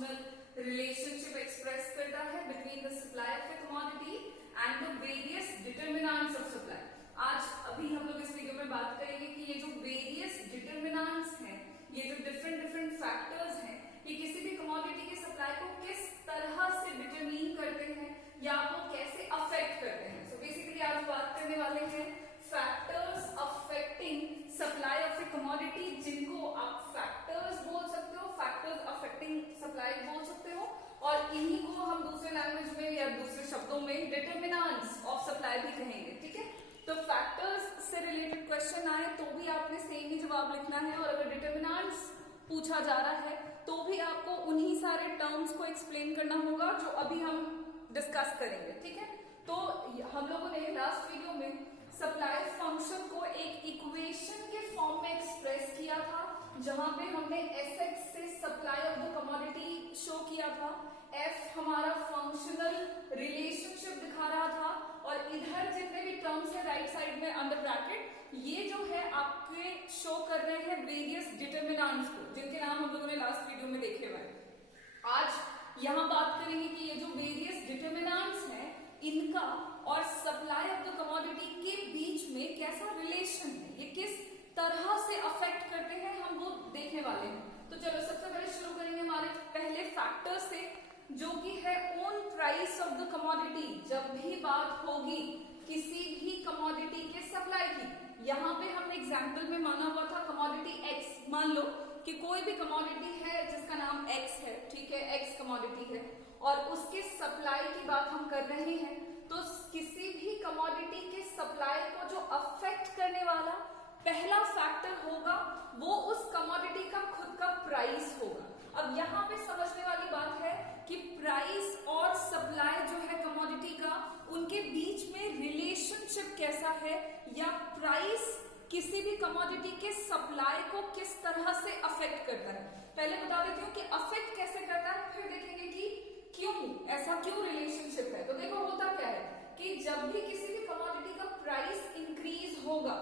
Functional relationship express करता है between the supply of A commodity and the various determinants of supply. आज अभी हम लोग इस वीडियो में बात करेंगे कि ये जो वेरियस डिटरमिनेंट्स हैं, ये जो डिफरेंट फैक्टर्स हैं, ये किसी भी कमोडिटी के सप्लाई को किस तरह से डिटरमिन करते हैं या वो कैसे अफेक्ट करते हैं। सो बेसिकली आज बात करने वाले हैं factors affecting supply of A commodity, जिनको आप फैक्टर्स बोल सकते हो, फैक्टर्स अफेक्टिंग सप्लाई बोल सकते हो, और इन्हीं को हम दूसरे लैंग्वेज में या दूसरे शब्दों में डिटरमिनेंट्स ऑफ सप्लाई भी कहेंगे। ठीक है, तो फैक्टर्स से रिलेटेड क्वेश्चन आए तो भी आपने सेम ही जवाब लिखना है, और अगर डिटरमिनेंट्स पूछा जा रहा है तो भी आपको उन्हीं सारे टर्म्स को एक्सप्लेन करना होगा जो अभी हम डिस्कस करेंगे। ठीक है, तो हम लोगों ने लास्ट वीडियो में सप्लाई फंक्शन को एक इक्वेशन के फॉर्म में एक्सप्रेस किया था, जहां पे हमने Sx से supply of the commodity show किया था, F हमारा फंक्शनल रिलेशनशिप दिखा रहा था, और इधर जितने भी टर्म्स है राइट साइड में अंडर ब्रैकेट, ये जो है आपके शो कर रहे हैं वेरियस डिटरमिनेंट्स को, जिनके नाम हम लोगों ने लास्ट वीडियो में देखे हुए हैं। आज यहां बात करेंगे कि ये जो वेरियस डिटरमिनेंट्स हैं, इनका और सप्लाई ऑफ द कमोडिटी के बीच में कैसा रिलेशन है, ये किस तरह से अफेक्ट करते हैं, हम वो देखने वाले हैं। तो चलो सबसे पहले शुरू करेंगे हमारे पहले फैक्टर से, जो कि है own price of the commodity. जब भी बात होगी किसी भी कमोडिटी के सप्लाई की, यहाँ पे हमने एग्जाम्पल में माना हुआ था कमोडिटी एक्स। मान लो कि कोई भी कमोडिटी है जिसका नाम एक्स है, ठीक है, एक्स कमोडिटी है, और उसके सप्लाई की बात हम कर रहे हैं, तो किसी भी कमोडिटी के सप्लाई को जो अफेक्ट करने वाला पहला फैक्टर होगा वो उस कमोडिटी का खुद का प्राइस होगा। अब यहाँ पे समझने वाली बात है कि प्राइस और सप्लाई जो है कमोडिटी का, उनके बीच में रिलेशनशिप कैसा है, या प्राइस किसी भी कमोडिटी के सप्लाई को किस तरह से अफेक्ट करता है। पहले बता देती हूँ कि अफेक्ट कैसे करता है, फिर देखेंगे कि क्यों ऐसा, क्यों रिलेशनशिप है। तो देखो होता क्या है कि जब भी किसी भी कमोडिटी का प्राइस इंक्रीज होगा,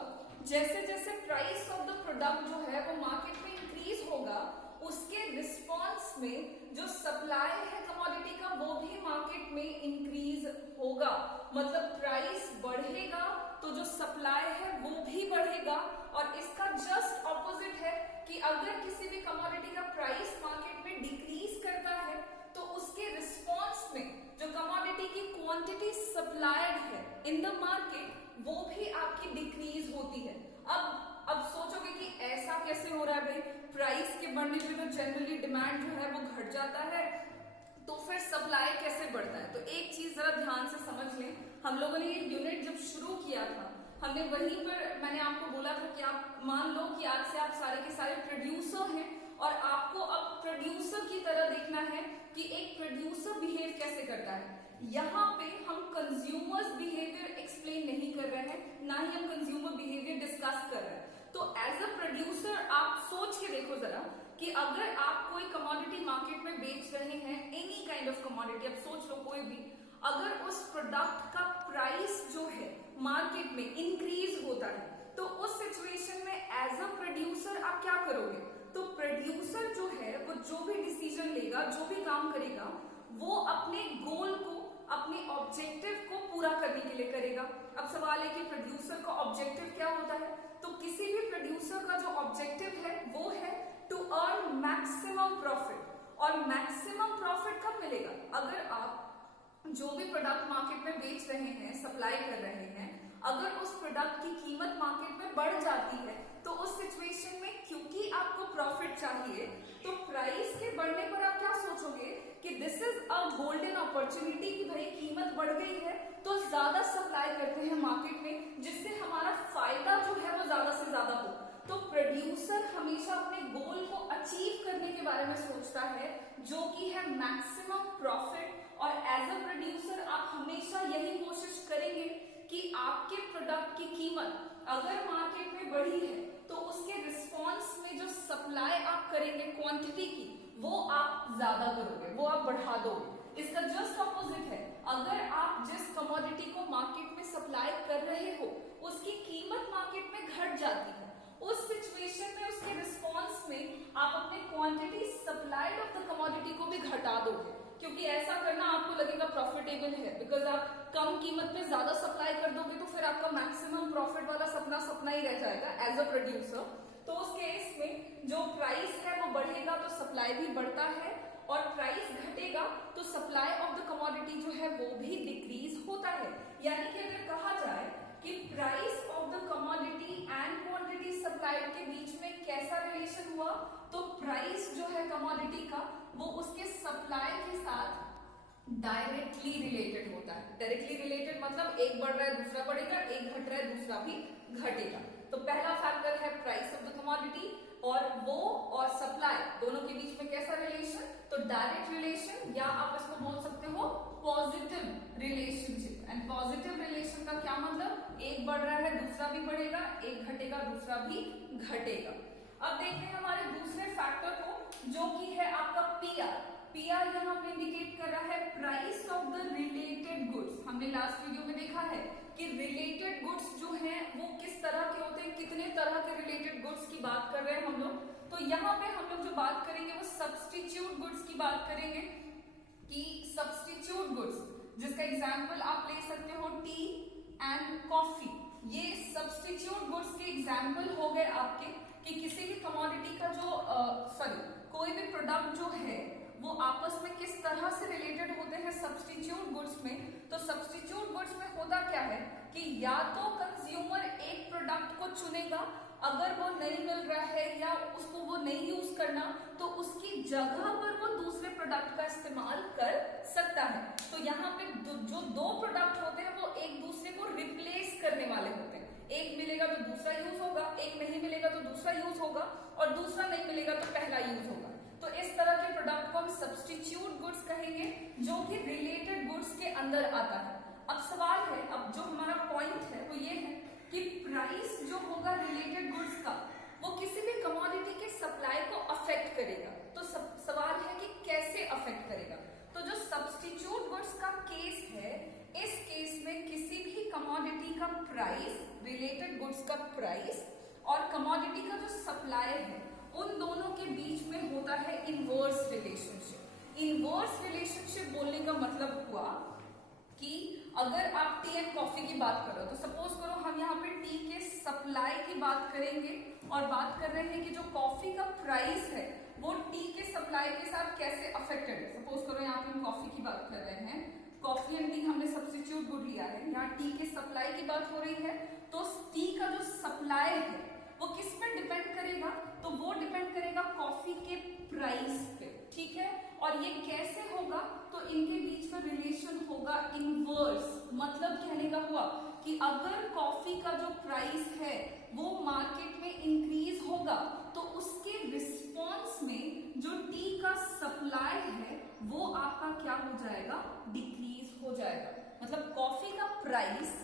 जैसे जैसे प्राइस ऑफ द प्रोडक्ट जो है वो मार्केट में इंक्रीज होगा, उसके रिस्पॉन्स में जो सप्लाई है कमोडिटी का वो भी मार्केट में इंक्रीज होगा। मतलब प्राइस बढ़ेगा तो जो सप्लाई है वो भी बढ़ेगा, और इसका जस्ट ऑपोजिट है कि अगर किसी भी कमोडिटी का प्राइस मार्केट में डिक्रीज करता है तो उसके रिस्पॉन्स में जो कमोडिटी की क्वांटिटी सप्लाइड है इन द मार्केट वो भी आपकी डिक्रीज होती है। अब सोचोगे कि ऐसा कैसे हो रहा है भाई, प्राइस के बढ़ने पे तो जनरली डिमांड जो है वो घट जाता है, तो फिर सप्लाई कैसे बढ़ता है। तो एक चीज जरा ध्यान से समझ लें, हम लोगों ने ये यूनिट जब शुरू किया था, हमने वहीं पर मैंने आपको बोला था कि आप मान लो कि आज से आप सारे के सारे प्रोड्यूसर हैं, और आपको अब प्रोड्यूसर की तरह देखना है कि एक प्रोड्यूसर बिहेव कैसे करता है। यहाँ पे हम कंज्यूमर्स बिहेवियर एक्सप्लेन नहीं कर रहे हैं, ना ही हम कंज्यूमर बिहेवियर डिस्कस कर रहे हैं। तो एज अ प्रोड्यूसर आप सोच के देखो जरा कि अगर आप कोई कमोडिटी मार्केट में बेच रहे हैं, एनी काइंड ऑफ कमोडिटी, अब सोच लो कोई भी, अगर उस प्रोडक्ट का प्राइस जो है मार्केट में इंक्रीज होता है, तो उस सिचुएशन में एज अ प्रोड्यूसर आप क्या करोगे। तो प्रोड्यूसर जो है वो जो भी डिसीजन लेगा, जो भी काम करेगा, वो अपने गोल को, अपने ऑब्जेक्टिव को पूरा करने के लिए करेगा। अब सवाल है कि प्रोड्यूसर का ऑब्जेक्टिव क्या होता है, तो किसी भी प्रोड्यूसर का जो ऑब्जेक्टिव है वो है टू अर्न मैक्सिमम प्रॉफिट। और मैक्सिमम प्रॉफिट कब मिलेगा, अगर आप जो भी प्रोडक्ट मार्केट में बेच रहे हैं, सप्लाई कर रहे हैं, अगर उस प्रोडक्ट की कीमत मार्केट में बढ़ जाती है, तो उस सिचुएशन में क्योंकि आपको प्रॉफिट चाहिए, तो प्राइस के बढ़ने पर आप क्या सोचोगे कि this is a golden opportunity कि भाई कीमत बढ़ गई है तो ज्यादा सप्लाई करते हैं मार्केट में, जिससे हमारा फायदा जो है वो ज्यादा से ज्यादा हो। तो प्रोड्यूसर हमेशा अपने गोल को अचीव करने के बारे में सोचता है, जो कि है मैक्सिमम प्रॉफिट। और एज अ प्रोड्यूसर आप हमेशा यही कोशिश करेंगे कि आपके प्रोडक्ट की कीमत अगर मार्केट में बढ़ी है तो उसके रिस्पॉन्स में जो सप्लाई आप करेंगे क्वांटिटी की, वो आप ज्यादा करोगे, वो आप बढ़ा दोगे। इसका जस्ट ऑपोजिट है, अगर आप जिस कमोडिटी को मार्केट में सप्लाई कर रहे हो उसकी कीमत मार्केट में घट जाती है, उस सिचुएशन में उसके रिस्पॉन्स में आप अपने quantity supplied of the commodity को भी घटा दोगे, क्योंकि ऐसा करना आपको लगेगा प्रॉफिटेबल है, बिकॉज आप कम कीमत पे ज्यादा सप्लाई कर दोगे तो फिर आपका मैक्सिमम प्रॉफिट वाला सपना सपना ही रह जाएगा एज अ प्रोड्यूसर। तो उस केस में जो प्राइस है वो बढ़ेगा तो सप्लाई भी बढ़ता है, और प्राइस घटेगा तो सप्लाई ऑफ द कमोडिटी जो है वो भी डिक्रीज होता है। यानी कि अगर कहा जाए कि price of the commodity and quantity supplied के बीच में कैसा रिलेशन हुआ, तो प्राइस जो है कमोडिटी का वो उसके सप्लाई के साथ डायरेक्टली रिलेटेड होता है। डायरेक्टली रिलेटेड मतलब एक बढ़ रहा है दूसरा बढ़ेगा, एक घट रहा है दूसरा भी घटेगा। तो पहला फैक्टर है प्राइस ऑफ द कमोडिटी, और वो और सप्लाई दोनों के बीच में कैसा रिलेशन, तो डायरेक्ट रिलेशन, या आप इसको बोल सकते हो positive relationship. And positive relation का क्या मतलब, एक बढ़ रहा है दूसरा भी बढ़ेगा, एक घटेगा दूसरा भी घटेगा। अब देखते हैं हमारे दूसरे फैक्टर को, जो कि है आपका पीआर। पीआर यहाँ पे इंडिकेट कर रहा है price of the related goods. हमने लास्ट वीडियो में देखा है कि रिलेटेड गुड्स जो हैं वो किस तरह के होते हैं, कितने तरह के रिलेटेड गुड्स की बात कर रहे हैं हम लोग। तो यहाँ पे हम लोग जो बात करेंगे वो सब्स्टिट्यूट गुड्स की बात करेंगे, कि सब्स्टिट्यूट गुड्स जिसका एग्जाम्पल आप ले सकते हो टी एंड कॉफी। ये सब्स्टिट्यूट गुड्स के एग्जाम्पल हो गए आपके, कि किसी भी कमोडिटी का जो कोई भी प्रोडक्ट जो है वो आपस में किस तरह से रिलेटेड होते हैं सब्स्टिट्यूट गुड्स में। तो सब्स्टिट्यूट गुड्स में होता क्या है कि या तो कंज्यूमर एक प्रोडक्ट को चुनेगा, अगर वो नहीं मिल रहा है या उसको वो नहीं यूज करना, तो उसकी जगह पर वो दूसरे प्रोडक्ट का इस्तेमाल कर सकता है। तो यहाँ पे जो दो प्रोडक्ट होते हैं वो एक दूसरे को रिप्लेस करने वाले होते हैं। एक मिलेगा तो दूसरा यूज होगा, एक नहीं मिलेगा तो दूसरा यूज होगा, और दूसरा नहीं मिलेगा तो पहला यूज होगा। तो इस तरह के प्रोडक्ट को हम सब्स्टिट्यूट गुड्स कहेंगे, जो कि रिलेटेड गुड्स के अंदर आता है। अब सवाल है, अब जो हमारा पॉइंट है वो ये है कि प्राइस जो होगा रिलेटेड गुड्स का वो किसी भी कमोडिटी के सप्लाई को अफेक्ट करेगा। तो सवाल है कि कैसे अफेक्ट करेगा। तो जो सब्स्टिट्यूट गुड्स का केस है, इस केस में किसी भी कमोडिटी का प्राइस, रिलेटेड गुड्स का प्राइस और कमोडिटी का जो सप्लाई है, उन दोनों के बीच में होता है इनवर्स रिलेशनशिप। इनवर्स रिलेशनशिप बोलने का मतलब हुआ कि अगर आप टी एंड कॉफी की बात करो, तो सपोज करो हम यहाँ पे टी के सप्लाई की बात करेंगे और बात कर रहे हैं कि जो कॉफी का प्राइस है वो टी के सप्लाई के साथ कैसे अफेक्टेड है। सपोज करो यहाँ पे हम कॉफी की बात कर रहे हैं, कॉफी एंड टी हमने सब्स्टिट्यूट गुड लिया है, यहाँ टी के सप्लाई की बात हो रही है। तो टी का जो सप्लाई है वो किस पे डिपेंड करेगा, तो वो डिपेंड करेगा कॉफी के प्राइस पे, ठीक है। और ये कैसे होगा, तो इनके बीच में रिलेशन होगा इनवर्स। मतलब कहने का हुआ कि अगर कॉफी का जो प्राइस है वो मार्केट में इंक्रीज होगा, तो उसके रिस्पॉन्स में जो टी का सप्लाई है वो आपका क्या हो जाएगा, डिक्रीज हो जाएगा। मतलब कॉफी का प्राइस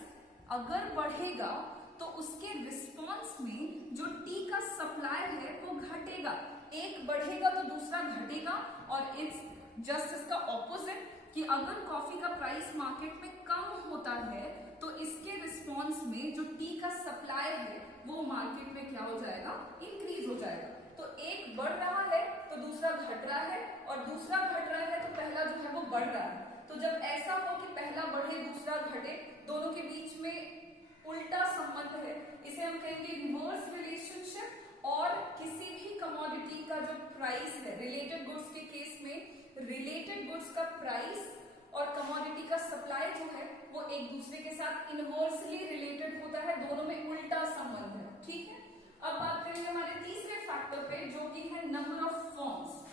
अगर बढ़ेगा तो उसके रिस्पॉन्स में जो टी का सप्लाई है वो घटेगा। एक बढ़ेगा तो दूसरा घटेगा, और इट्स जस्ट इसका ऑपोजिट कि अगर कॉफी का प्राइस मार्केट में कम होता है तो इसके रिस्पॉन्स में जो टी का सप्लाई है वो मार्केट में क्या हो जाएगा, इंक्रीज हो जाएगा। तो एक बढ़ रहा है तो दूसरा घट रहा है, और दूसरा घट रहा है तो पहला जो है वो बढ़ रहा है। तो जब ऐसा हो कि पहला बढ़े दूसरा घटे, दोनों के बीच में उल्टा संबंध है, इसे हम कहेंगे इनवर्स रिलेशनशिप। और किसी भी कमोडिटी का जो प्राइस है, रिलेटेड गुड्स के केस में रिलेटेड गुड्स का प्राइस और कमोडिटी का सप्लाई जो है वो एक दूसरे के साथ इनवर्सली रिलेटेड होता है, दोनों में उल्टा संबंध है, ठीक है। अब बात करेंगे हमारे तीसरे फैक्टर पे, जो कि है नंबर ऑफ फॉर्म्स।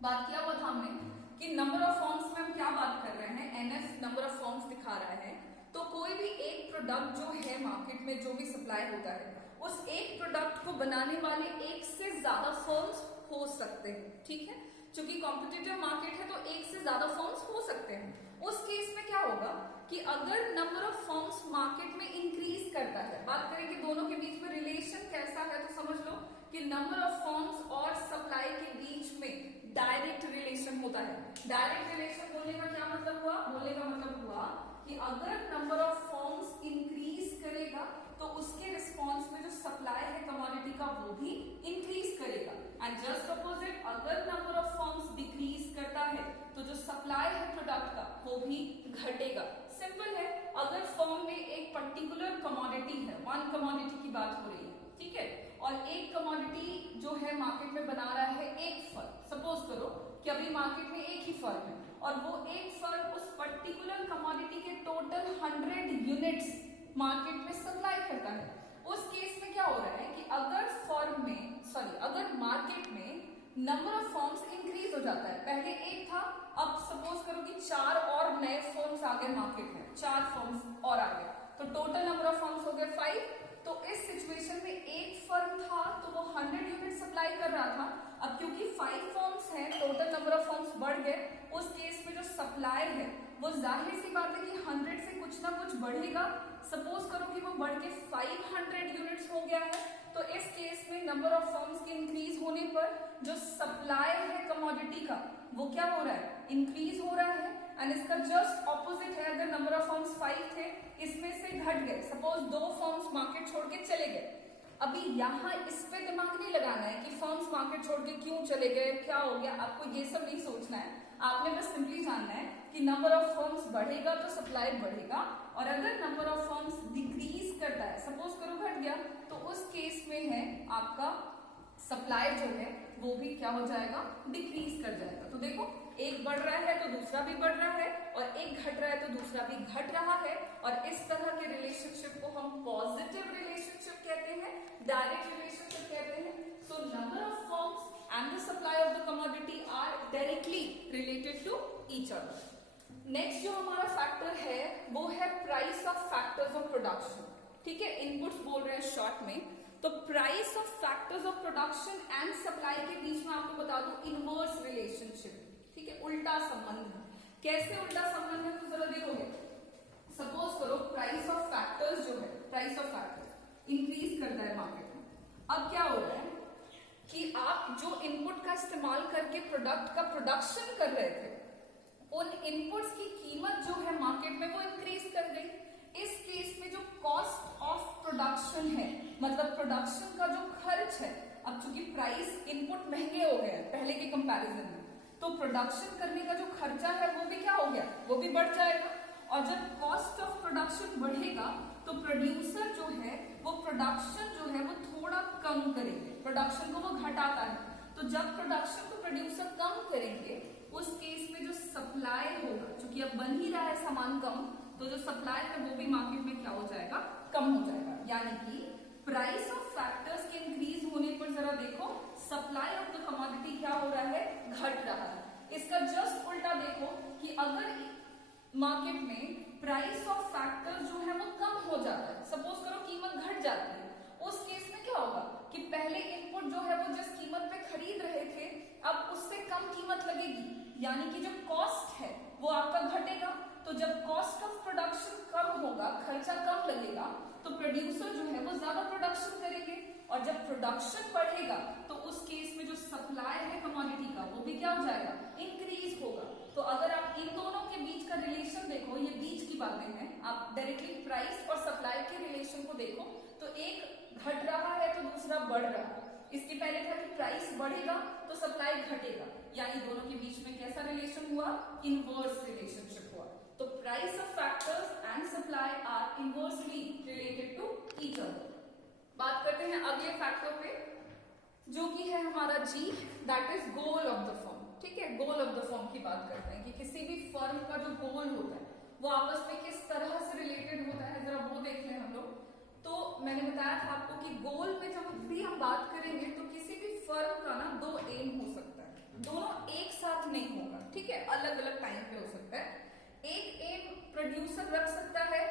बात किया हुआ था हमने कि नंबर ऑफ फॉर्म्स में हम क्या बात कर रहे हैं, एनएफ नंबर ऑफ फॉर्म्स दिखा रहा है। तो कोई भी एक प्रोडक्ट जो है मार्केट में जो भी सप्लाई होता है, उस एक प्रोडक्ट को बनाने वाले एक से ज्यादा फर्म्स हो सकते हैं, ठीक है। चूंकि कॉम्पिटिटिव मार्केट है तो एक से ज्यादा फर्म्स हो सकते हैं। उस केस में क्या होगा कि अगर नंबर ऑफ फर्म्स मार्केट में इंक्रीज करता है, बात करें कि दोनों के बीच में रिलेशन कैसा है, तो समझ लो कि नंबर ऑफ फर्म्स और सप्लाई के बीच में डायरेक्ट रिलेशन होता है। डायरेक्ट रिलेशन बोलने का क्या मतलब हुआ, बोलने का मतलब हुआ कि अगर नंबर ऑफ फर्म्स इंक्रीज करेगा तो उसके रिस्पॉन्स में जो सप्लाई है कमोडिटी का वो भी इंक्रीज करेगा। एंड जस्ट अपोजिट, अगर नंबर ऑफ फर्म्स डिक्रीज करता है तो जो सप्लाई है प्रोडक्ट का वो भी घटेगा। सिंपल है, अगर फर्म में एक पर्टिकुलर कमोडिटी है, वन कमोडिटी की बात हो रही है, ठीक है, और एक कमोडिटी जो है मार्केट में बना रहा है एक फर्म, सपोज करो कि अभी मार्केट में एक ही फर्म है और वो एक फर्म उस पर्टिकुलर कमोडिटी के टोटल 100 यूनिट्स मार्केट में सप्लाई करता है। उस केस में क्या हो रहा है कि अगर मार्केट में नंबर ऑफ फर्म्स इंक्रीज हो जाता है, पहले एक था, अब सपोज करो कि 4 और नए फर्म्स आ गए मार्केट में, 4 फर्म्स और आ गए, तो टोटल नंबर ऑफ फर्म्स हो गए 5। तो इस सिचुएशन में एक फर्म था तो वो 100 यूनिट सप्लाई कर रहा था, अब क्योंकि 5 फर्म्स हैं, टोटल नंबर ऑफ फर्म्स बढ़ गए, उस केस में जो सप्लाई है वो जाहिर सी बात है कि 100 से कुछ ना कुछ बढ़ेगा। सपोज करो कि वो बढ़ के 500 यूनिट्स हो गया है, तो इस केस में नंबर ऑफ फर्म्स के इंक्रीज होने पर जो सप्लाई है कमोडिटी का वो क्या हो रहा है, इंक्रीज हो रहा है। एंड इसका जस्ट ऑपोजिट है, अगर नंबर ऑफ फर्म्स 5 थे, इसमें से घट गए, सपोज 2 फर्म्स मार्केट छोड़ के चले गए। अभी यहाँ इस पे दिमाग नहीं लगाना है कि फर्म्स मार्केट छोड़ के क्यों चले गए, क्या हो गया, आपको ये सब नहीं सोचना है। आपने बस सिंपली जानना है कि नंबर ऑफ फर्म्स बढ़ेगा तो सप्लाई बढ़ेगा, और अगर नंबर ऑफ फर्म्स डिक्रीज करता है, सपोज करो घट गया, तो उस केस में है आपका सप्लाई जो है वो भी क्या हो जाएगा, डिक्रीज कर जाएगा। तो देखो, एक बढ़ रहा है तो दूसरा भी बढ़ रहा है, और एक घट रहा है तो दूसरा भी घट रहा है, और इस तरह के रिलेशनशिप को हम पॉजिटिव रिलेशनशिप कहते हैं, डायरेक्ट रिलेशनशिप कहते हैं। So number of firms and the supply of the commodity are directly related to each other. Next जो हमारा फैक्टर है वो है price of factors of production. ठीक है, इनपुट्स बोल रहे हैं शॉर्ट में, तो price of factors of production and supply के बीच में आपको बता दूं इनवर्स रिलेशनशिप, ठीक है, उल्टा संबंध है। कैसे उल्टा संबंध है, तो जरा देखोगे, सपोज करो प्राइस ऑफ फैक्टर्स जो है, प्राइस ऑफ फैक्टर्स इंक्रीज करता है मार्केट में। अब क्या हो रहा है कि आप जो इनपुट का इस्तेमाल करके प्रोडक्ट का प्रोडक्शन कर रहे थे, उन इनपुट्स की कीमत जो है मार्केट में वो इंक्रीज कर गई। इस केस में जो कॉस्ट ऑफ प्रोडक्शन है, मतलब प्रोडक्शन का जो खर्च है, अब चूंकि प्राइस इनपुट महंगे हो गए हैं पहले के कंपैरिजन में, तो प्रोडक्शन करने का जो खर्चा है वो भी क्या हो गया, वो भी बढ़ जाएगा। और जब कॉस्ट ऑफ प्रोडक्शन बढ़ेगा तो प्रोड्यूसर जो है वो प्रोडक्शन जो है वो थोड़ा कम करेंगे, प्रोडक्शन को वो घटाता है। तो जब प्रोडक्शन को प्रोड्यूसर कम करेंगे, उस केस में जो सप्लाई होगा, क्योंकि अब बन ही रहा है सामान कम, तो जो सप्लाई है वो भी मार्केट में क्या हो जाएगा, कम हो जाएगा। यानी कि प्राइस ऑफ फैक्टर्स के इंक्रीज होने पर जरा देखो, सप्लाई ऑफ द कमोडिटी क्या हो रहा है, घट रहा है। इसका जस्ट उल्टा देखो कि अगर मार्केट में प्राइस ऑफ फैक्टर्स जो है वो कम हो जाता है, सपोज करो कीमत घट जाती है, उस केस में क्या होगा कि पहले इनपुट जो है वो जिस कीमत पे खरीद रहे थे, अब उससे कम कीमत लगेगी, यानी कि जो कॉस्ट है वो आपका घटेगा। तो जब कॉस्ट ऑफ प्रोडक्शन कम होगा, खर्चा कम लगेगा, तो प्रोड्यूसर जो है वो ज्यादा प्रोडक्शन करेंगे, और जब प्रोडक्शन बढ़ेगा तो उस केस में जो सप्लाई है कमोडिटी का वो भी क्या हो जाएगा, इंक्रीज होगा। तो अगर आप इन दोनों के बीच का रिलेशन देखो, ये बीच की बातें हैं, आप डायरेक्टली प्राइस और सप्लाई के रिलेशन को देखो, तो एक घट रहा है तो दूसरा बढ़ रहा है। इसके पहले था कि प्राइस बढ़ेगा तो सप्लाई घटेगा, यानी दोनों के बीच में कैसा रिलेशन हुआ, इनवर्स रिलेशनशिप हुआ। तो price of factors and supply are inversely related to each other. बात करते हैं अगले फैक्टर पे, जो कि है हमारा जी, that is goal of the firm. ठीक है, गोल ऑफ द फर्म की बात करते हैं कि किसी भी फर्म का जो गोल होता है वो आपस में किस तरह से रिलेटेड होता है, जरा वो देख लें हम लोग। तो मैंने बताया था आपको कि गोल में जब भी हम बात करेंगे तो किसी भी फर्म का ना 2 एम हो सकता है, दोनों एक साथ नहीं होगा, ठीक है, अलग अलग टाइम पे हो सकता है। एक एम प्रोड्यूसर रख सकता है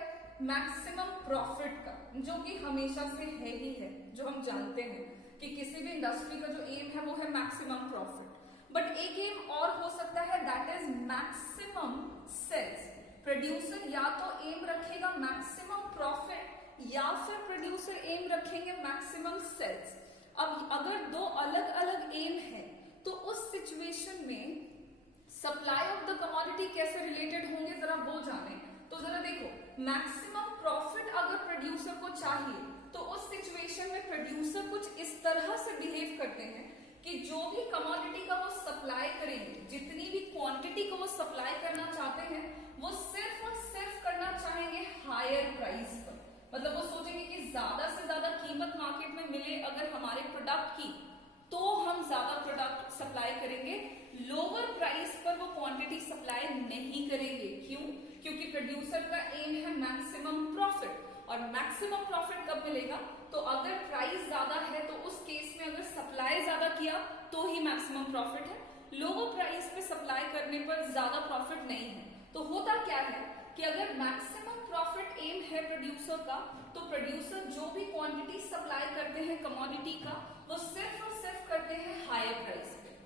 मैक्सिमम प्रॉफिट का, जो कि हमेशा से है ही है, जो हम जानते हैं कि किसी भी इंडस्ट्री का जो एम है वो है मैक्सिमम प्रॉफिट। बट एक एम और हो सकता है, that is maximum sales. Producer या तो एम रखेगा मैक्सिमम प्रॉफिट, या फिर प्रोड्यूसर एम रखेंगे मैक्सिमम सेल्स। अब अगर 2 अलग अलग एम है तो उस सिचुएशन में सप्लाई ऑफ द कमोडिटी कैसे रिलेटेड होंगे, जरा वो जाने। तो जरा देखो, मैक्सिमम प्रॉफिट अगर प्रोड्यूसर को चाहिए तो उस सिचुएशन में प्रोड्यूसर कुछ इस तरह से बिहेव करते हैं कि जो भी कमोडिटी का वो सप्लाई करेंगे, जितनी भी क्वांटिटी को वो सप्लाई करना चाहते हैं, वो सिर्फ और सिर्फ करना चाहेंगे हायर प्राइस पर। मतलब वो सोचेंगे कि ज्यादा से ज्यादा कीमत मार्केट में मिले अगर हमारे प्रोडक्ट की, तो हम ज्यादा प्रोडक्ट सप्लाई करेंगे, लोअर प्राइस पर वो क्वांटिटी सप्लाई नहीं करेंगे। क्यों? क्योंकि प्रोड्यूसर का एम है मैक्सिमम प्रॉफिट, और मैक्सिमम प्रॉफिट कब मिलेगा? तो अगर प्राइस ज्यादा है तो उस केस में अगर सप्लाई ज्यादा किया तो ही मैक्सिमम प्रॉफिट है, लोअर प्राइस पे सप्लाई करने पर ज्यादा प्रॉफिट नहीं है। तो होता क्या है कि अगर मैक्सिमम प्रॉफिट एम है प्रोड्यूसर का, तो प्रोड्यूसर जो भी क्वांटिटी सप्लाई करते हैं कमोडिटी का, वो सिर्फ और सिर्फ करते हैं हायर प्राइस पे।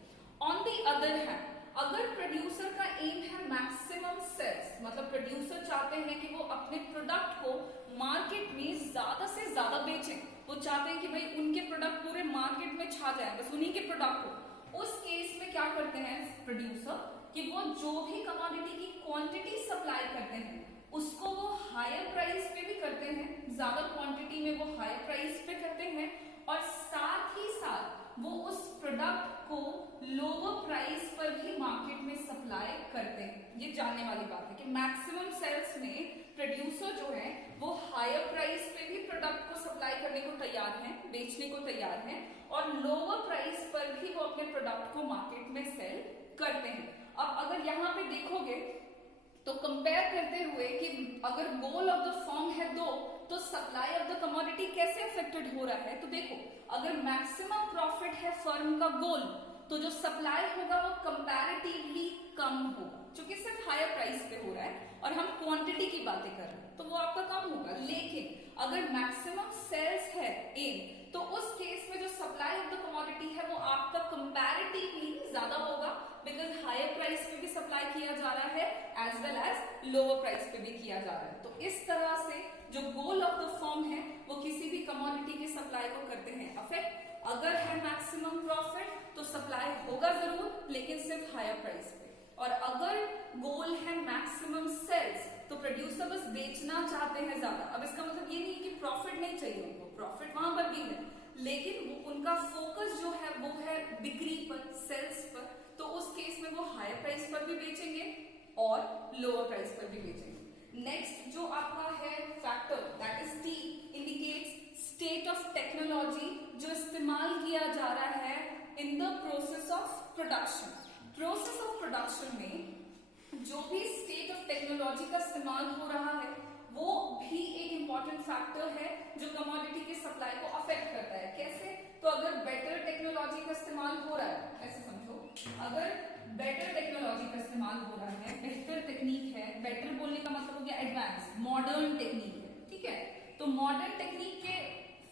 ऑन दी अदर हैंड, अगर प्रोड्यूसर का एम है मैक्सिमम सेल्स, मतलब प्रोड्यूसर चाहते हैं कि वो अपने प्रोडक्ट को मार्केट में ज्यादा से ज्यादा बेचें, वो चाहते हैं कि भाई उनके प्रोडक्ट पूरे मार्केट में छा जाए, बस उन्हीं के प्रोडक्ट को, उस केस में क्या करते हैं प्रोड्यूसर कि वो जो भी कमोडिटी की क्वांटिटी सप्लाई करते हैं उसको वो हायर प्राइस पे भी करते हैं, ज्यादा क्वांटिटी में वो हायर प्राइस पे करते हैं, और साथ ही साथ वो उस प्रोडक्ट को लोअर प्राइस पर भी मार्केट में सप्लाई करते हैं। ये जानने वाली बात है कि मैक्सिमम सेल्स में प्रोड्यूसर जो है वो हायर प्राइस पे भी प्रोडक्ट को सप्लाई करने को तैयार हैं, बेचने को तैयार हैं, और लोअर प्राइस पर भी वो अपने प्रोडक्ट को मार्केट में सेल करते हैं। अब अगर यहाँ पे देखोगे तो कंपेयर करते हुए कि अगर गोल ऑफ द फर्म है 2, तो सप्लाई ऑफ द कमोडिटी कैसे अफेक्टेड हो रहा है? तो देखो, अगर मैक्सिमम प्रॉफिट है फर्म का गोल, तो जो सप्लाई होगा वो कंपैरेटिवली कम होगा, क्योंकि सिर्फ हायर प्राइस पे हो रहा है और हम क्वांटिटी की बातें कर रहे हैं, तो वो आपका कम होगा। लेकिन अगर मैक्सिमम सेल्स है एम, तो उस केस में जो सप्लाई ऑफ द कमोडिटी है वो आपका कंपैरेटिवली ज्यादा होगा, बिकॉज हायर प्राइस पे भी सप्लाई किया जा रहा है as well as lower price पे भी किया जा रहा है। तो इस तरह से जो गोल ऑफ द फर्म है वो किसी भी कमोडिटी की सप्लाई को करते हैं अफेक्ट। अगर है मैक्सिमम प्रॉफिट तो सप्लाई होगा जरूर, लेकिन सिर्फ हायर प्राइस पे, और अगर गोल है मैक्सिमम सेल्स तो प्रोड्यूसर बस बेचना चाहते हैं ज्यादा। अब इसका मतलब ये नहीं कि प्रॉफिट नहीं चाहिए उनको, प्रॉफिट वहां पर भी है, लेकिन वो उनका फोकस जो है वो है बिक्री पर, सेल्स पर, तो उस केस में वो हायर प्राइस पर भी बेचेंगे और लोअर प्राइस पर भी बेचेंगे। नेक्स्ट जो आपका है factor, that is T, indicates state of technology जो इस्तेमाल किया जा रहा है in the process of production. Process of production में जो भी स्टेट ऑफ टेक्नोलॉजी का इस्तेमाल हो रहा है वो भी एक इंपॉर्टेंट फैक्टर है जो कमोडिटी की सप्लाई को अफेक्ट करता है। कैसे? तो अगर बेटर टेक्नोलॉजी का इस्तेमाल हो रहा है, ऐसे समझो, अगर बेटर टेक्नोलॉजी का इस्तेमाल हो रहा है, बेहतर टेक्निक है, बेटर बोलने का मतलब हो गया एडवांस, मॉडर्न टेक्निक है, ठीक है? तो मॉडर्न टेक्निक के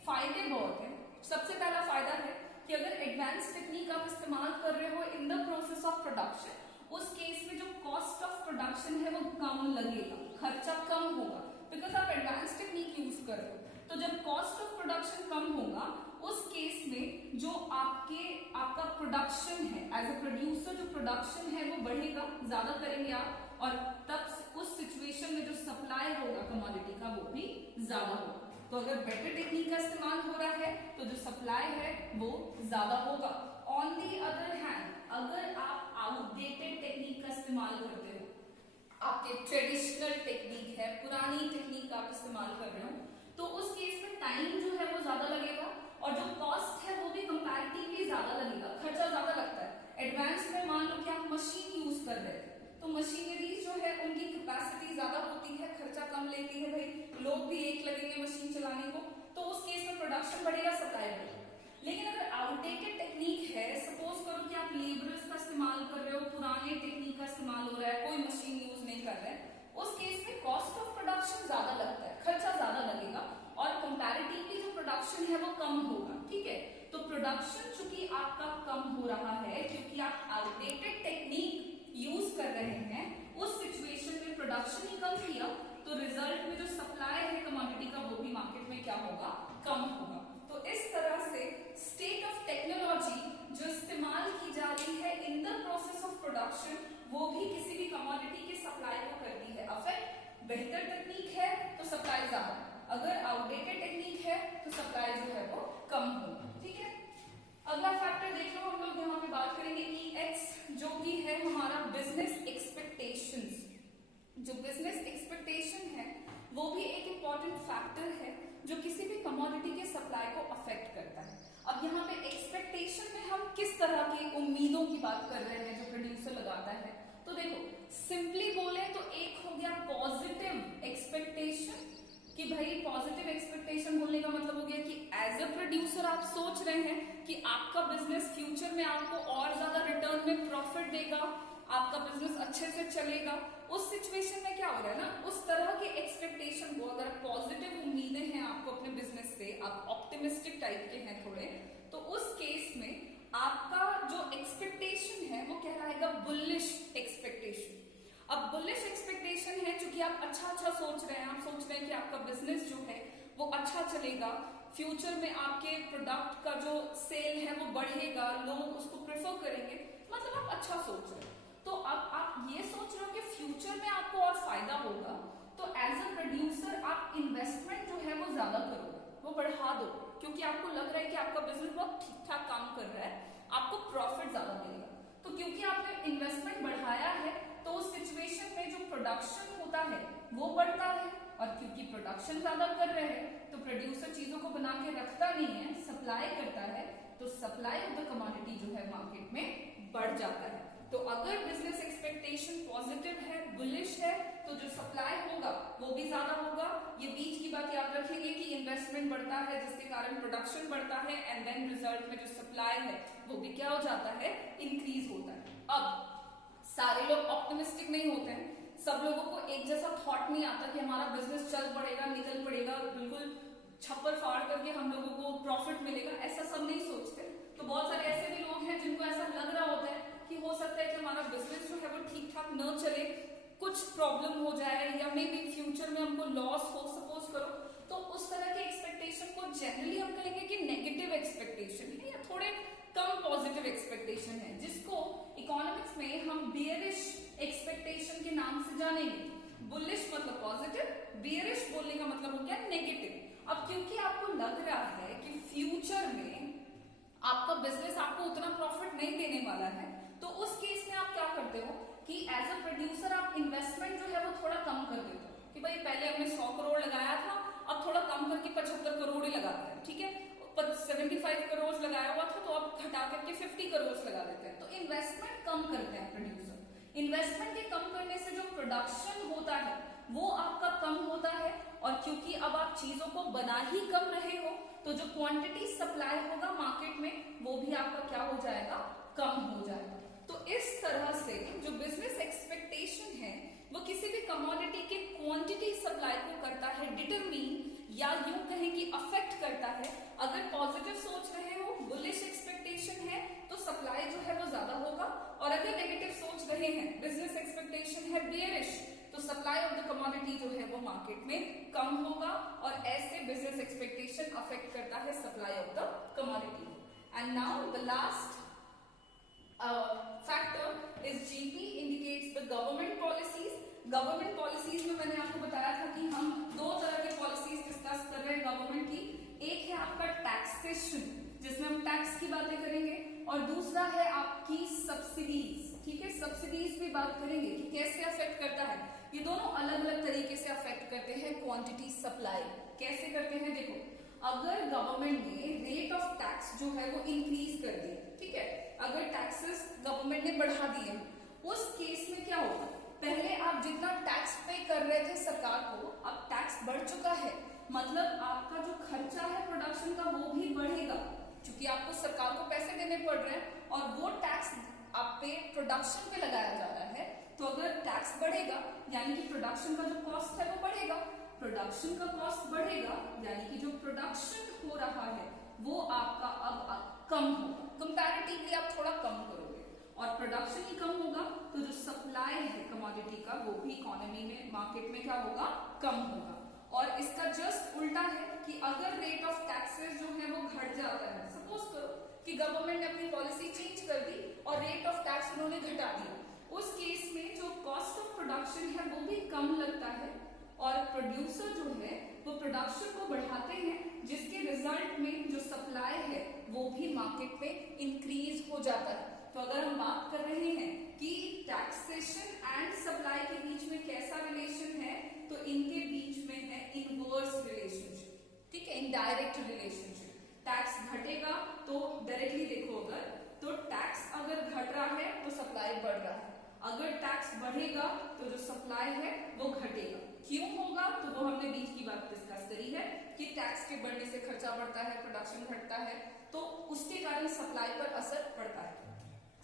फायदे बहुत हैं। सबसे पहला फायदा है कि अगर एडवांस टेक्निक आप इस्तेमाल कर रहे हो in the process of production, उस केस में जो कॉस्ट ऑफ प्रोडक्शन है वो कम लगेगा, खर्चा कम होगा, बिकॉज आप एडवांस टेक्निक यूज कर रहे हो। तो जब कॉस्ट ऑफ प्रोडक्शन कम होगा उस केस में जो आपका प्रोडक्शन है, एज अ प्रोड्यूसर जो प्रोडक्शन है वो बढ़ेगा, ज्यादा करेंगे आप, और तब उस सिचुएशन में जो सप्लाई होगा कमोडिटी का वो भी ज्यादा होगा। तो अगर बेटर टेक्निक का इस्तेमाल हो रहा है तो जो सप्लाई है वो ज्यादा होगा। ऑन दी अदर हैंड, अगर आप आउटडेटेड टेक्निक का इस्तेमाल करते हो, आपके ट्रेडिशनल टेक्निक है, पुरानी टेक्निक आप इस्तेमाल कर रहे हो, तो उस केस में टाइम जो है वो ज्यादा लगेगा और जो कॉस्ट है वो भी कंपैरेटिवली ज्यादा लगेगा, खर्चा ज्यादा लगता है। एडवांस में मान लो कि आप मशीन यूज कर रहे थे, तो मशीनरी जो है उनकी कैपेसिटी ज्यादा होती है, खर्चा कम लेती है, भाई लोग भी एक लगेंगे मशीन चलाने को, तो उस केस में प्रोडक्शन बढ़ेगा, सप्लाई बढ़ेगा। लेकिन अगर आउटडेटेड टेक्निक है, सपोज करो कि आप लेबरर्स का इस्तेमाल कर रहे हो, पुराने टेक्निक का इस्तेमाल हो रहा है, कोई मशीन यूज नहीं कर रहे हैं, उस केस में कॉस्ट ऑफ प्रोडक्शन ज्यादा लगता है, खर्चा ज्यादा लगेगा और कंपैरेटिवली जो प्रोडक्शन है वो कम होगा, ठीक है? तो प्रोडक्शन चूंकि आपका कम हो रहा है क्योंकि आप आउटडेटेड टेक्निक यूज कर रहे हैं, उस सिचुएशन में प्रोडक्शन ही कम किया तो रिजल्ट में जो सप्लाई है कमोडिटी का वो भी मार्केट में क्या होगा, कम होगा। तो इस तरह से स्टेट ऑफ टेक्नोलॉजी जो इस्तेमाल की जा रही है in the process of production वो भी किसी भी कमोडिटी के सप्लाई को करती है अफेक्ट। बेहतर टेक्निक है तो सप्लाई ज्यादा, अगर आउटडेटेड टेक्निक है तो सप्लाई जो है वो कम बिजनेस एक्सपेक्टेशंस, जो बिजनेस एक्सपेक्टेशन है वो भी एक इम्पॉर्टेंट फैक्टर है जो किसी भी कमोडिटी के सप्लाई को अफेक्ट करता है। अब यहाँ पे एक्सपेक्टेशन में हम किस तरह की उम्मीदों की बात कर रहे हैं जो प्रोड्यूसर लगाता है, तो देखो सिंपली बोले तो एक हो गया पॉजिटिव एक्सपेक्टेशन, कि भाई पॉजिटिव एक्सपेक्टेशन बोलने का मतलब हो गया कि एज अ प्रोड्यूसर आप सोच रहे हैं कि आपका बिजनेस फ्यूचर में आपको और ज्यादा रिटर्न में प्रॉफिट देगा, आपका बिजनेस अच्छे से चलेगा। उस सिचुएशन में क्या हो रहा है ना, उस तरह के एक्सपेक्टेशन को, अगर पॉजिटिव उम्मीदें हैं आपको अपने बिजनेस से, आप ऑप्टिमिस्टिक टाइप के हैं थोड़े, तो उस केस में आपका जो एक्सपेक्टेशन है वो कहलाएगा बुलिश एक्सपेक्टेशन। अब बुलिश एक्सपेक्टेशन है क्योंकि आप अच्छा सोच रहे हैं, आप सोच रहे हैं कि आपका बिजनेस जो है वो अच्छा चलेगा, फ्यूचर में आपके प्रोडक्ट का जो सेल है वो बढ़ेगा, लोग उसको प्रेफर करेंगे, मतलब आप अच्छा सोच रहे हैं। तो अब आप ये सोच रहे हो कि फ्यूचर में आपको और फायदा होगा, तो एज अ प्रोड्यूसर आप इन्वेस्टमेंट जो है वो ज्यादा करोगे, वो बढ़ा दो, क्योंकि आपको लग रहा है कि आपका बिजनेस बहुत ठीक ठाक काम कर रहा है, आपको प्रॉफिट ज्यादा मिलेगा। तो क्योंकि आपने इन्वेस्टमेंट बढ़ाया है तो उस सिचुएशन में जो प्रोडक्शन होता है वो बढ़ता है, और क्योंकि प्रोडक्शन ज्यादा कर रहे हैं तो प्रोड्यूसर चीजों को बना के रखता नहीं है, सप्लाई करता है, तो सप्लाई ऑफ द कमोडिटी जो है मार्केट में बढ़ जाता है। तो अगर बिजनेस एक्सपेक्टेशन पॉजिटिव है, बुलिश है, तो जो सप्लाई होगा वो भी ज्यादा होगा। ये बीच की बात याद रखेंगे कि इन्वेस्टमेंट बढ़ता है जिसके कारण प्रोडक्शन बढ़ता है, एंड देन रिजल्ट में जो सप्लाई है वो भी क्या हो जाता है, इंक्रीज होता है। अब सारे लोग ऑप्टिमिस्टिक नहीं होते हैं, सब लोगों को एक जैसा थॉट नहीं आता कि हमारा बिजनेस चल पड़ेगा, निकल पड़ेगा, बिल्कुल छप्पर फाड़ करके हम लोगों को प्रॉफिट मिलेगा, ऐसा सब नहीं सोचते। तो बहुत सारे ऐसे भी लोग हैं जिनको ऐसा लग रहा होता है कि हो सकता है कि हमारा बिजनेस जो है वो ठीक ठाक न चले, कुछ प्रॉब्लम हो जाए, या मे बी फ्यूचर में हमको लॉस हो, सपोज करो, तो उस तरह के एक्सपेक्टेशन को जनरली हम कहेंगे कि नेगेटिव एक्सपेक्टेशन है या थोड़े कम पॉजिटिव एक्सपेक्टेशन है, जिसको इकोनॉमिक्स में हम बियरिश एक्सपेक्टेशन के नाम से जानेंगे। बुलिश मतलब पॉजिटिव, बियरिश बोलने का मतलब हो गया नेगेटिव। अब क्योंकि आपको लग रहा है कि फ्यूचर में आपका बिजनेस आपको उतना प्रॉफिट नहीं देने वाला है, तो उस केस में आप क्या करते हो कि एज अ प्रोड्यूसर आप इन्वेस्टमेंट जो है वो थोड़ा कम कर देते हो, कि भाई पहले हमने 100 करोड़ लगाया था, अब थोड़ा कम करके 75 करोड़ ही लगाते हैं, ठीक है, 75 करोड़ लगाया हुआ था तो अब घटा करके 50 करोड़ लगा देते हैं। तो इन्वेस्टमेंट कम करते हैं प्रोड्यूसर। इन्वेस्टमेंट के कम करने से जो प्रोडक्शन होता है वो आपका कम होता है, और क्योंकि अब आप चीजों को बना ही कम रहे हो, तो जो क्वांटिटी सप्लाई होगा मार्केट में वो भी आपका क्या हो जाएगा, कम हो जाएगा। तो इस तरह से जो बिजनेस एक्सपेक्टेशन है वो किसी भी कमोडिटी के क्वांटिटी सप्लाई को करता है डिटरमिन, या यूं कहें कि अफेक्ट करता है। अगर पॉजिटिव सोच रहे हो, बुलिश एक्सपेक्टेशन है, तो सप्लाई जो है वो ज्यादा होगा, और अगर नेगेटिव सोच रहे हैं, बिजनेस एक्सपेक्टेशन है बियरिश, तो सप्लाई ऑफ द कमोडिटी जो है वो मार्केट में कम होगा, और ऐसे बिजनेस एक्सपेक्टेशन अफेक्ट करता है supply of the commodity. And now the last factor is GP indicates the government policies. Government policies में मैंने आपको बताया था कि हम दो तरह की पॉलिसीज डिस्कस कर रहे हैं गवर्नमेंट की। एक है आपका टैक्सेशन, जिसमें हम टैक्स की बातें करेंगे, और दूसरा है आपकी सब्सिडीज। ठीक है, सब्सिडीज की बात करेंगे कि कैसे अफेक्ट करता है। ये दोनों अलग अलग तरीके से अफेक्ट करते हैं क्वांटिटी सप्लाई। कैसे करते हैं, देखो, अगर गवर्नमेंट ने रेट ऑफ टैक्स जो है वो इंक्रीज कर दिया, ठीक है, अगर टैक्सेस गवर्नमेंट ने बढ़ा दिए, उस केस में क्या होगा, पहले आप जितना टैक्स पे कर रहे थे सरकार को, अब टैक्स बढ़ चुका है, मतलब आपका जो खर्चा है प्रोडक्शन का वो भी बढ़ेगा, क्योंकि आपको सरकार को पैसे देने पड़ रहे हैं, और वो टैक्स आप पे प्रोडक्शन पे लगाया जा रहा है। तो अगर टैक्स बढ़ेगा यानी कि प्रोडक्शन का जो कॉस्ट है वो बढ़ेगा, प्रोडक्शन का कॉस्ट बढ़ेगा यानी कि जो प्रोडक्शन हो रहा है वो आपका अब कम होगा, कंपैरेटिवली आप थोड़ा कम करोगे, और प्रोडक्शन ही कम होगा तो जो सप्लाई है कमोडिटी का वो भी इकोनॉमी में, मार्केट में क्या होगा, कम होगा। और इसका जस्ट उल्टा है कि अगर रेट ऑफ टैक्सेस जो है वो घट जाता है, सपोज करो कि गवर्नमेंट ने अपनी पॉलिसी चेंज कर दी और रेट ऑफ टैक्स उन्होंने घटा दिया, उस केस में जो कॉस्ट ऑफ प्रोडक्शन है वो भी कम लगता है, और प्रोड्यूसर जो है वो प्रोडक्शन को बढ़ाते हैं, जिसके रिजल्ट में जो सप्लाई है वो भी मार्केट में इंक्रीज हो जाता है। तो अगर हम बात कर रहे हैं कि टैक्सेशन एंड सप्लाई के बीच में कैसा रिलेशन है, तो इनके बीच में है इनवर्स रिलेशनशिप, ठीक है, इनडायरेक्ट रिलेशनशिप। टैक्स घटेगा तो डायरेक्टली देखो, अगर तो टैक्स अगर घट रहा है तो सप्लाई बढ़ रहा है, अगर टैक्स बढ़ेगा तो जो सप्लाई है वो घटेगा। क्यों होगा, तो वो हमने बीच की बात डिस्कस करी है कि टैक्स के बढ़ने से खर्चा बढ़ता है, प्रोडक्शन घटता है, तो उसके कारण सप्लाई पर असर पड़ता है।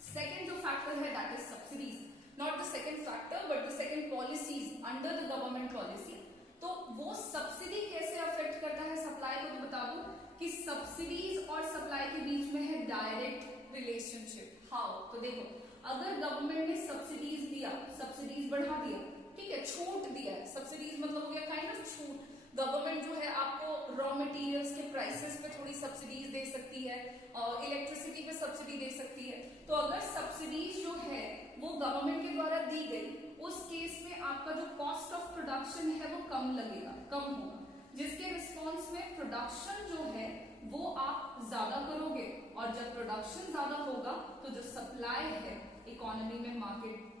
सेकेंड जो फैक्टर है that is subsidies, not the second factor but the second policies under the government policy. तो वो सब्सिडी कैसे अफेक्ट करता है सप्लाई को, तो बता दूं कि सब्सिडीज और सप्लाई के बीच में है डायरेक्ट रिलेशनशिप। हाउ, तो देखो अगर गवर्नमेंट ने सब्सिडीज दिया, सब्सिडीज बढ़ा दिया, ठीक है, छूट दिया, सब्सिडीज मतलब हो गया काइंड ऑफ छूट। गवर्नमेंट जो है आपको रॉ मटेरियल्स के प्राइसेस पे थोड़ी सब्सिडीज दे सकती है और इलेक्ट्रिसिटी पे सब्सिडी दे सकती है। तो अगर सब्सिडीज जो है वो गवर्नमेंट के द्वारा दी गई, उस केस में आपका जो कॉस्ट ऑफ प्रोडक्शन है वो कम लगेगा, कम होगा, जिसके रिस्पॉन्स में प्रोडक्शन जो है वो आप ज्यादा करोगे, और जब प्रोडक्शन ज्यादा होगा तो जो सप्लाई है इकोनॉमी में,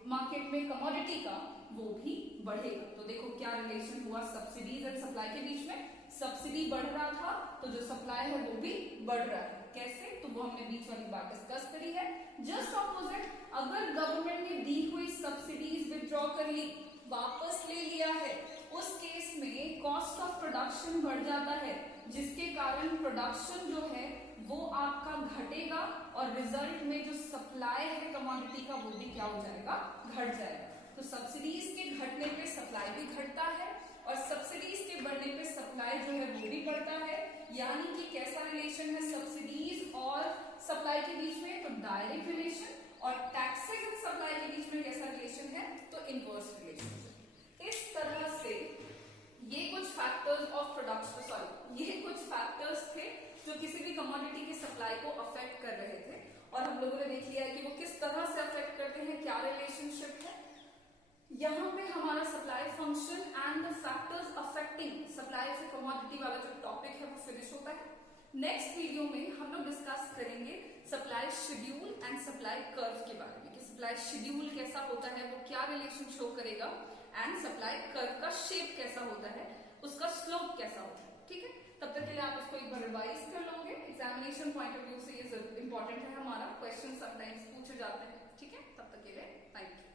मार्केट में कमोडिटी का, वो भी बढ़ेगा। तो देखो क्या रिलेशन हुआ सब्सिडीज एंड सप्लाई के बीच में, सब्सिडी बढ़ रहा था तो जो सप्लाई है वो भी बढ़ रहा है। कैसे, तो वो हमने बीच वाली बात डिस्कस करी है। जस्ट ऑपोजिट, अगर गवर्नमेंट ने दी हुई सब्सिडीज विथड्रॉ कर ली, वापस ले लिया है, उस केस में कॉस्ट ऑफ प्रोडक्शन बढ़ जाता है, जिसके कारण प्रोडक्शन जो है वो आपका घटेगा, और रिजल्ट में जो सप्लाई है कमोडिटी का वो भी क्या हो जाएगा, घट जाएगा। तो सब्सिडीज के घटने पे सप्लाई भी घटता है, और सब्सिडीज के बढ़ने पे सप्लाई जो है वो भी बढ़ता है। यानी कि कैसा रिलेशन है सब्सिडीज और सप्लाई के बीच में, तो डायरेक्ट रिलेशन, और टैक्सेस एंड सप्लाई के बीच में कैसा रिलेशन है, तो इनवर्स रिलेशन। इस तरह से ये कुछ फैक्टर्स ऑफ प्रोडक्शन, सॉरी, ये कुछ फैक्टर्स थे जो किसी भी कमोडिटी की सप्लाई को अफेक्ट कर रहे थे, और हम लोगों ने देख लिया है कि वो किस तरह से अफेक्ट करते हैं, क्या रिलेशनशिप है। यहाँ पे हमारा supply function and the factors affecting supply से कमोडिटी वाला जो टॉपिक है वो फिनिश होता है। नेक्स्ट वीडियो में हम लोग डिस्कस करेंगे supply schedule and supply curve के बारे में, कि सप्लाई शेड्यूल कैसा होता है, वो क्या रिलेशन शो करेगा, एंड सप्लाई कर्व का शेप कैसा होता है, उसका स्लोप कैसा होता है। ठीक है, तब तक के लिए आप इसको एक बार रिवाइज कर लोगे। एग्जामिनेशन पॉइंट ऑफ व्यू से ये इंपॉर्टेंट है हमारा, क्वेश्चन समटाइम्स पूछे जाते हैं। ठीक है, तब तक के लिए थैंक यू।